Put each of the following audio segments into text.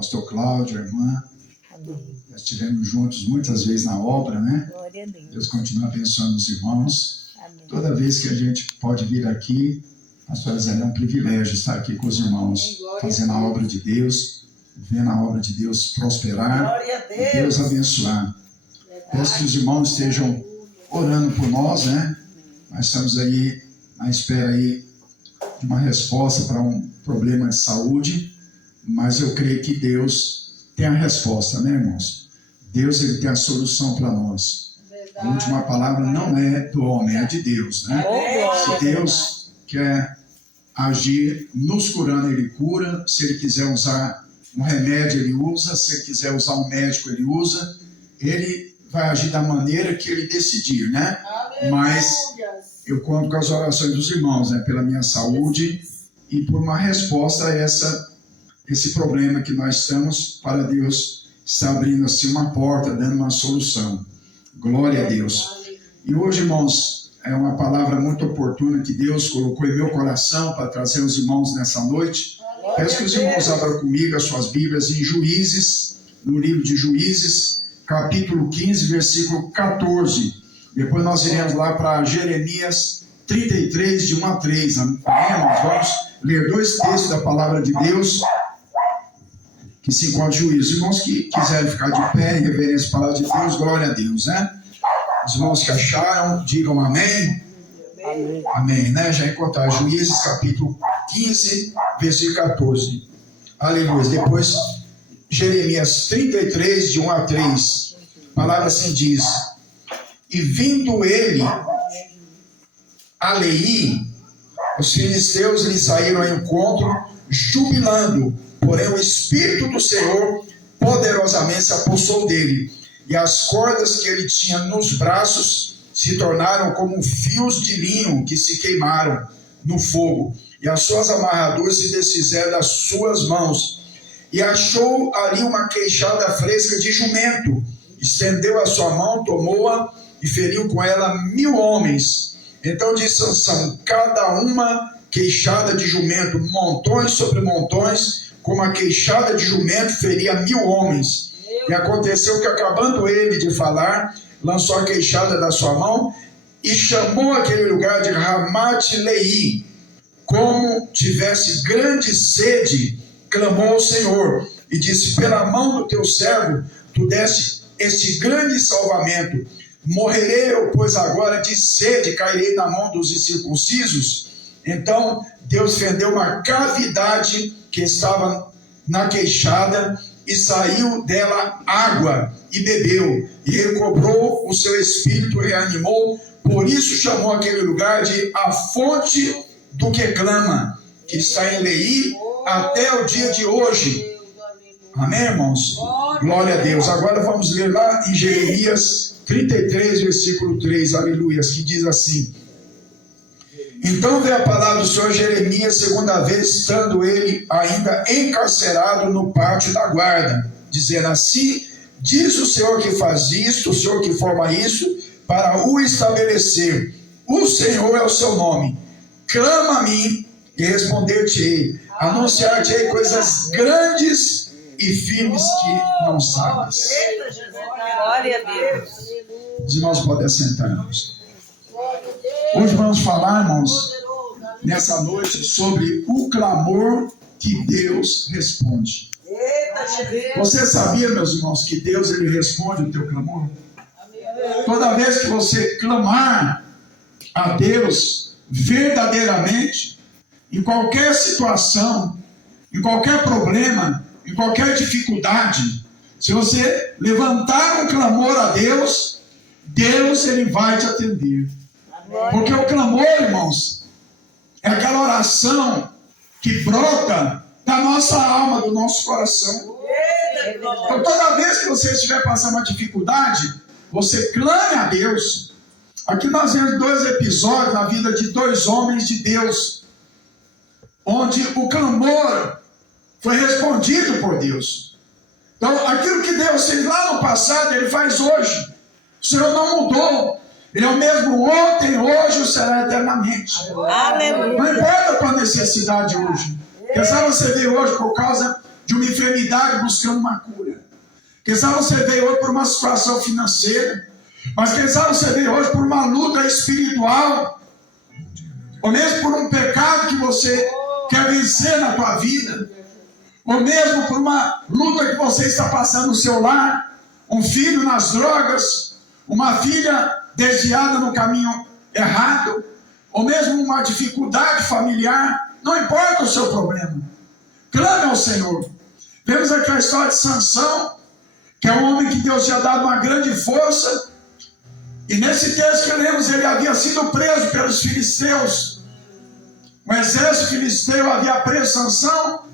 pastor Cláudio, a irmã. Amém. Nós estivemos juntos muitas vezes na obra, né? Glória a Deus. Deus continua abençoando os irmãos. Amém. Toda vez que a gente pode vir aqui, pastor Zé, é um privilégio estar aqui com os irmãos, fazendo a obra de Deus, vendo a obra de Deus prosperar, Glória a e Deus abençoar. Peço que os irmãos estejam orando por nós, né? Nós estamos aí na espera aí de uma resposta para um problema de saúde, mas eu creio que Deus tem a resposta, né, irmãos? Deus, ele tem a solução para nós. A última palavra não é do homem, é de Deus, né? Se Deus quer agir nos curando, ele cura. Se ele quiser usar um remédio, ele usa. Se ele quiser usar um médico, ele usa. Ele vai agir da maneira que ele decidir, né? Mas eu conto com as orações dos irmãos, né? Pela minha saúde e por uma resposta a esse problema que nós estamos, para Deus estar abrindo assim uma porta, dando uma solução. Glória a Deus. E hoje, irmãos, é uma palavra muito oportuna que Deus colocou em meu coração para trazer os irmãos nessa noite. Peço que os irmãos abram comigo as suas Bíblias em Juízes, no livro de Juízes, capítulo 15, versículo 14. Depois nós iremos lá para Jeremias 33, de 1 a 3. Amém, irmãos? Vamos ler dois textos da palavra de Deus que se encontra em Juízes. Os irmãos que quiserem ficar de pé em reverência à palavra de Deus, glória a Deus, né? Os irmãos que acharam, digam amém. Amém. Amém, né? Já encontrar Juízes, capítulo 15, versículo 14. Aleluia. Depois, Jeremias 33, de 1 a 3. A palavra assim diz: E vindo ele a Leí, os filisteus lhe saíram ao encontro, jubilando. Porém, o Espírito do Senhor poderosamente se apossou dele, e as cordas que ele tinha nos braços se tornaram como fios de linho que se queimaram no fogo, e as suas amarraduras se desfizeram das suas mãos. E achou ali uma queixada fresca de jumento, estendeu a sua mão, tomou-a e feriu com ela 1000 homens. Então disse Sansão: cada uma queixada de jumento, montões sobre montões, como a queixada de jumento, feria 1000 homens. E aconteceu que, acabando ele de falar, lançou a queixada da sua mão e chamou aquele lugar de Ramate-Leí. Como tivesse grande sede, clamou ao Senhor e disse: pela mão do teu servo, tu deste este grande salvamento. Morrerei eu, pois, agora de sede, cairei na mão dos incircuncisos? Então Deus fendeu uma cavidade que estava na queixada, e saiu dela água, e bebeu, e recobrou o seu espírito, reanimou. Por isso chamou aquele lugar de a fonte do que clama, que está em Leí até o dia de hoje. Amém, irmãos? Glória a Deus. Agora vamos ler lá em Jeremias 33, versículo 3, aleluia, que diz assim: Então veio a palavra do Senhor Jeremias segunda vez, estando ele ainda encarcerado no pátio da guarda, dizendo: assim diz o Senhor que faz isto, o Senhor que forma isso, para o estabelecer. O Senhor é o seu nome. Clama a mim e responder-te-ei, anunciar-te-ei coisas grandes e firmes que não sabes. Glória a Deus. Os irmãos podem assentar, irmãos. Hoje vamos falar, irmãos, nessa noite, sobre o clamor que Deus responde. Você sabia, meus irmãos, que Deus, ele responde o teu clamor? Toda vez que você clamar a Deus verdadeiramente, em qualquer situação, em qualquer problema, em qualquer dificuldade, se você levantar um clamor a Deus, Deus, ele vai te atender. Porque o clamor, irmãos, é aquela oração que brota da nossa alma, do nosso coração. Então, toda vez que você estiver passando uma dificuldade, você clame a Deus. Aqui nós vemos 2 episódios na vida de 2 homens de Deus, onde o clamor foi respondido por Deus. Então, aquilo que Deus fez lá no passado, ele faz hoje. O Senhor não mudou. Ele é o mesmo ontem, hoje, e será eternamente. Aleluia. Não importa a tua necessidade hoje. Quem sabe você veio hoje por causa de uma enfermidade buscando uma cura. Quem sabe você veio hoje por uma situação financeira, mas quem sabe você veio hoje por uma luta espiritual, ou mesmo por um pecado que você quer vencer na tua vida, ou mesmo por uma luta que você está passando no seu lar, um filho nas drogas, uma filha desviada no caminho errado, ou mesmo uma dificuldade familiar, não importa o seu problema, clame ao Senhor. Vemos aqui a história de Sansão, que é um homem que Deus tinha dado uma grande força, e nesse texto que lemos, ele havia sido preso pelos filisteus. O exército filisteu havia preso Sansão,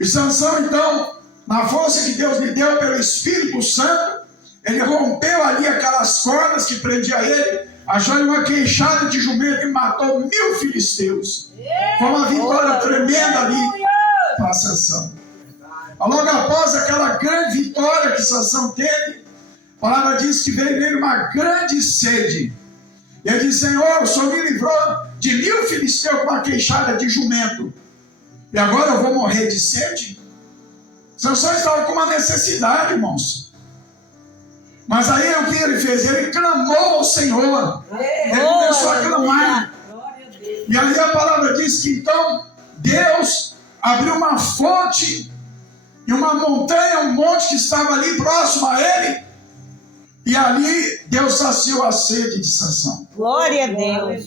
e Sansão então, na força que Deus lhe deu pelo Espírito Santo, ele rompeu ali aquelas cordas que prendiam ele, achou uma queixada de jumento e matou 1000 filisteus. Foi uma vitória tremenda ali para Sansão. Logo após aquela grande vitória que Sansão teve, a palavra diz que veio uma grande sede. E ele disse: Senhor, o Senhor me livrou de 1000 filisteus com uma queixada de jumento, e agora eu vou morrer de sede? Sansão estava com uma necessidade, irmãos. Mas aí o que ele fez? Ele clamou ao Senhor. Ele começou a clamar. E aí a palavra diz que então Deus abriu uma fonte e uma montanha, um monte que estava ali próximo a ele. E ali Deus saciou a sede de Sansão. Glória a Deus.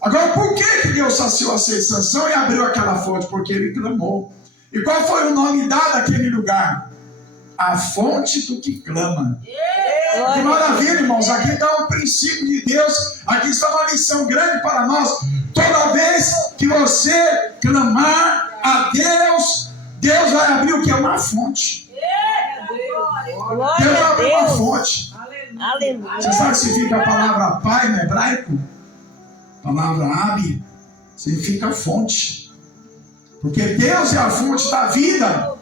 Agora, por que Deus saciou a sede de Sansão e abriu aquela fonte? Porque ele clamou. E qual foi o nome dado àquele lugar? A fonte do que clama. Que maravilha, irmãos. Aqui está um princípio de Deus. Aqui está uma lição grande para nós. Toda vez que você clamar a Deus, Deus vai abrir o que é uma fonte. Deus vai abrir uma fonte. Aleluia. Você sabe o que significa a palavra pai no hebraico? A palavra Abi significa fonte. Porque Deus é a fonte da vida.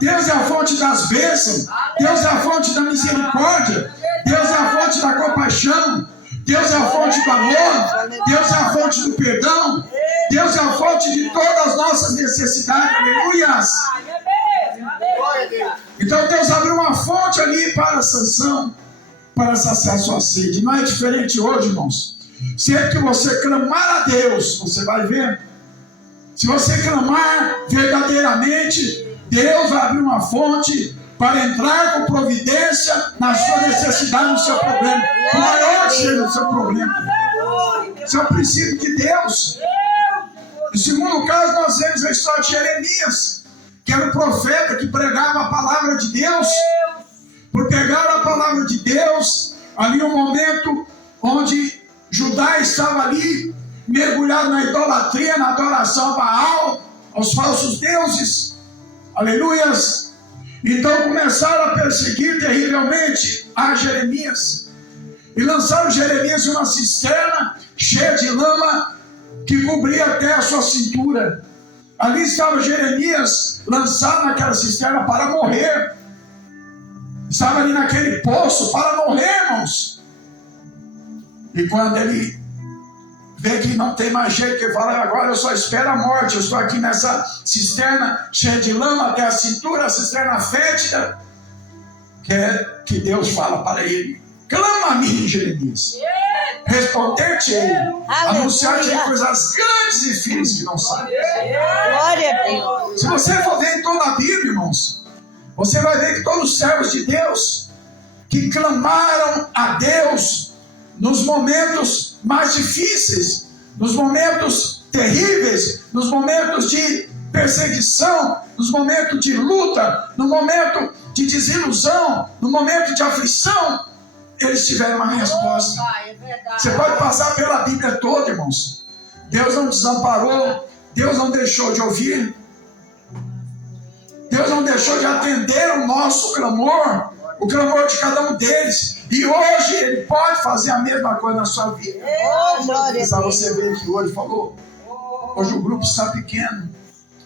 Deus é a fonte das bênçãos. Deus é a fonte da misericórdia. Deus é a fonte da compaixão. Deus é a fonte do amor. Deus é a fonte do perdão. Deus é a fonte de todas as nossas necessidades. Aleluias. Então Deus abriu uma fonte ali para Sansão, para saciar sua sede. Não é diferente hoje, irmãos. Se é que você clamar a Deus, você vai ver. Se você clamar verdadeiramente, Deus vai abrir uma fonte para entrar com providência na sua necessidade, no seu problema. O maior seja o seu problema. Isso é o princípio de Deus. Em segundo caso, nós vemos a história de Jeremias, que era um profeta que pregava a palavra de Deus. Por pegar a palavra de Deus, ali um momento onde Judá estava ali, mergulhado na idolatria, na adoração a Baal, aos falsos deuses. Aleluias! Então começaram a perseguir terrivelmente a Jeremias. E lançaram Jeremias em uma cisterna cheia de lama que cobria até a sua cintura. Ali estava Jeremias lançado naquela cisterna para morrer. Estava ali naquele poço para morrer, irmãos. E quando ele vê que não tem mais jeito, que ele fala: agora eu só espero a morte. Eu estou aqui nessa cisterna cheia de lama até a cintura, a cisterna fétida. Que Deus fala para ele: clama a mim, Jeremias. Responder-te-ei, anunciar-te coisas grandes e firmes que não sabes. Glória a Deus. Se você for ver em toda a Bíblia, irmãos, você vai ver que todos os servos de Deus que clamaram a Deus nos momentos mais difíceis, nos momentos terríveis, nos momentos de perseguição, nos momentos de luta, no momento de desilusão, no momento de aflição, eles tiveram uma resposta. Você pode passar pela Bíblia toda, irmãos. Deus não desamparou, Deus não deixou de ouvir, Deus não deixou de atender o nosso clamor, o clamor de cada um deles. E hoje Ele pode fazer a mesma coisa na sua vida. Só você ver que hoje falou: hoje o grupo está pequeno,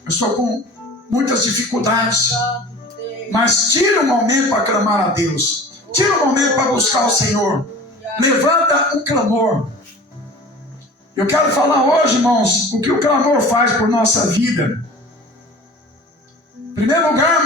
eu estou com muitas dificuldades, mas tira um momento para clamar a Deus, tira um momento para buscar o Senhor, levanta um clamor. Eu quero falar hoje, irmãos, o que o clamor faz por nossa vida. Primeiro lugar,